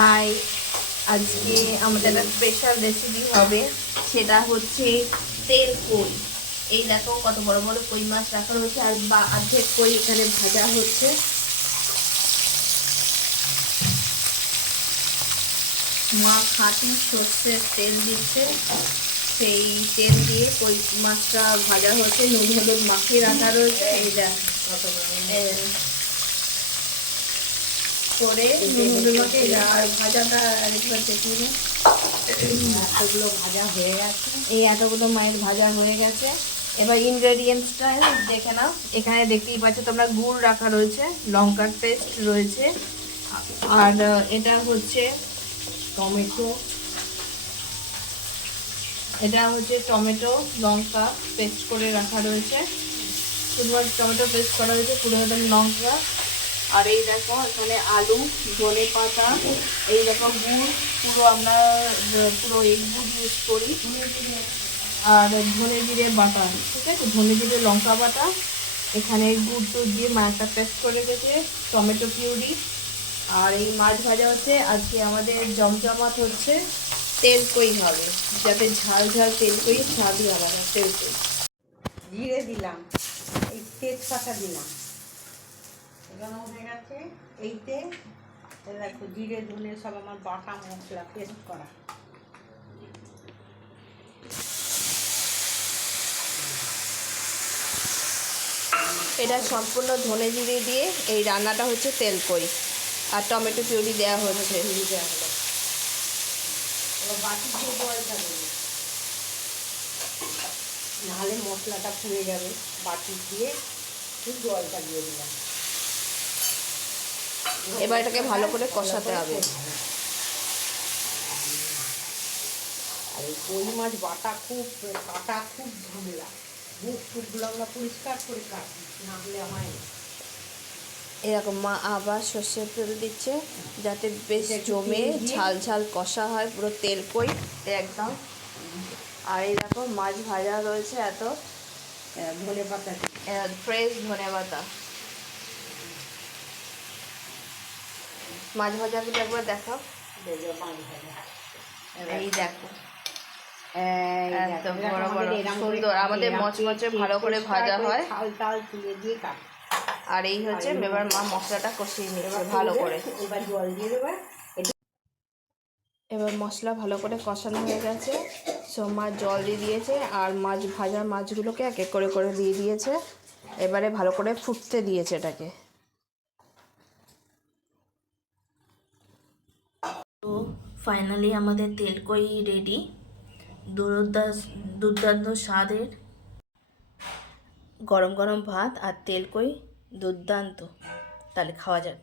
High, আজকে আমাদের একটা স্পেশাল রেসিপি হবে, সেটা হচ্ছে তেল কই। এই দেখো কত বড় বড় কই মাছ রাখা হয়েছে, আর অর্ধেক কই এখানে ভাজা হচ্ছে। মা খাঁটি সর্ষের তেল দিচ্ছে, সেই তেল দিয়ে কই মাছটা ভাজা হচ্ছে। নুন হলুদ মাখিয়ে রাখা রয়েছে। এই দেখ করে নুন হলুদ মাখিয়ে, আর ভাজাটা আরেকবার দেখিয়ে এতগুলো ভাজা হয়ে গেছে। এই এতগুলো মায়ের ভাজা হয়ে গেছে। এবার ইনগ্রেডিয়েন্টসটা দেখে নাও। এখানে দেখতেই পাচ্ছ তোমরা, গুড় রাখা রয়েছে, লঙ্কার পেস্ট রয়েছে, আর এটা হচ্ছে টমেটো। এটা হচ্ছে টমেটো লঙ্কা পেস্ট করে রাখা রয়েছে, শুধুমাত্র টমেটো পেস্ট করা হয়েছে, পুরো একদম লঙ্কা। আর এই দেখো এখানে আলু, ধনে পাতা, এই দেখো গুড়, পুরো আমরা পুরো এই গুড় ইউজ করি। আর ধনে জিরে বাটা, ঠিক আছে, ধনে জিরে লঙ্কা বাটা। এখানে গুড় টুড় দিয়ে মাছটা পেস্ট করে রেখেছে, টমেটো পিউরি। আর এই মাছ ভাজা হচ্ছে। আজকে আমাদের জমজমাট হচ্ছে, তেল কই হবে, যাতে ঝাল ঝাল তেল কই, স্বাদই আলাদা তেল কই। জিরে দিলাম, এই তেজপাতা দিলাম, এখানে হয়ে গেছে। এইতে দেখো জিরে ধনে সব আমার বাটা মশলা পেস্ট করা। এটা সম্পূর্ণ ধনে জিরে দিয়ে এই রান্নাটা হচ্ছে তেল কই, আর টমেটো পিউরি দেওয়া হচ্ছে। দেওয়া হলো, এবার বাটি দিয়ে জলটা দেবো, নাহলে মশলাটা পুড়ে যাবে। বাটি দিয়ে একটু জলটা দিয়ে দিলাম। এবার এটাকে ভালো করে কষাতে হবে। আর এই কই মাছ বাটা খুব কাটা খুব ঝামেলা, মুখ টুকগুলো আমরা পরিষ্কার করে কাটি, না হলে আমায় এরকম মা আবার সর্ষের তেল দিচ্ছে, যাতে বেশ জমে ঝাল ঝাল কষা হয়, পুরো তেল কই একদম। আর এই দেখো মাছ ভাজা রয়েছে, এত ধনে পাতা ফ্রেশ ধনে পাতা। মাছ ভাজাগুলো একবার দেখো, মাছ ভাজা। এই দেখো একদম বড় বড় সুন্দর, আমাদের মচমচে ভালো করে ভাজা হয়। থাল থাল তুলে দিয়ে কাটি। আর এই হচ্ছে এবার মা মশলাটা কষিয়ে নিচ্ছে ভালো করে। এবার জল দিয়ে দেবে। এবার মশলা ভালো করে কষানো হয়ে গেছে, সো মাছ জল দিয়ে দিয়েছে, আর মাছ ভাজা মাছগুলোকে এক এক করে করে দিয়ে দিয়েছে। এবারে ভালো করে ফুটতে দিয়েছে এটাকে। তো ফাইনালি আমাদের তেলকই রেডি, দুর্দান্ত স্বাদের। গরম গরম ভাত আর তেলকই দুর্দান্ত, তাহলে খাওয়া যাক।